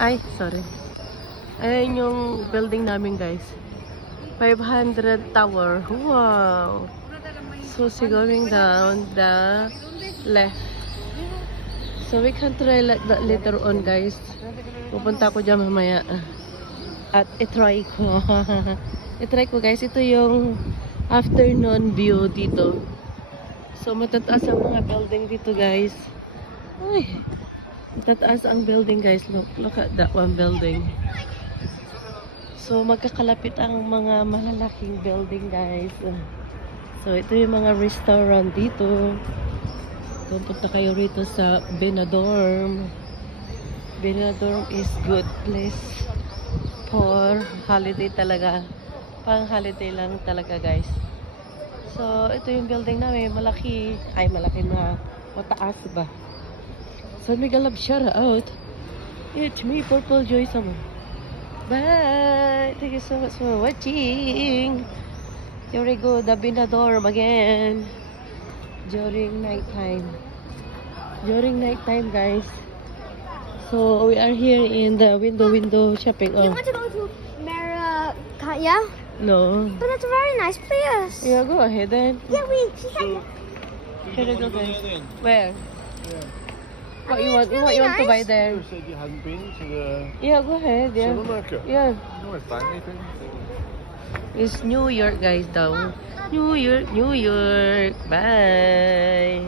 Ay, sorry. Ayan yung building namin, guys. 500 tower. Wow! So, going down the left. So, we can try that later on, guys. Pupunta ko dyan mamaya. At itry ko. Itry ko, guys. Ito yung afternoon view dito. So, matataas ang mga building dito, guys. Ay! Matataas ang building, guys. Look at that one building. So, magkakalapit ang mga malalaking building, guys. So, ito yung mga restaurant dito. Pupunta kayo rito sa Benidorm. Benidorm is good place for holiday talaga. Pang holiday lang talaga, guys. So, ito yung building namin. Malaki. Ay, malaki na. Mataas ba? So, mega love shout out. It's me, Purple Joy Summer. Bye! Thank you so much for watching. Here we go, the Benidorm again. During nighttime. During nighttime, guys. So, we are here in the window shopping. You want to go to Maracaya? No. But that's a very nice place. Yeah, go ahead then. Yeah, she said. Here we go, guys. Where? What I mean, you want? it's really What you want to buy nice. there? You said you hadn't been to the Yeah, go ahead. Yeah. supermarket. Yeah. No, it's fine, anything. It's New York, guys, daw. New York, New York. Bye.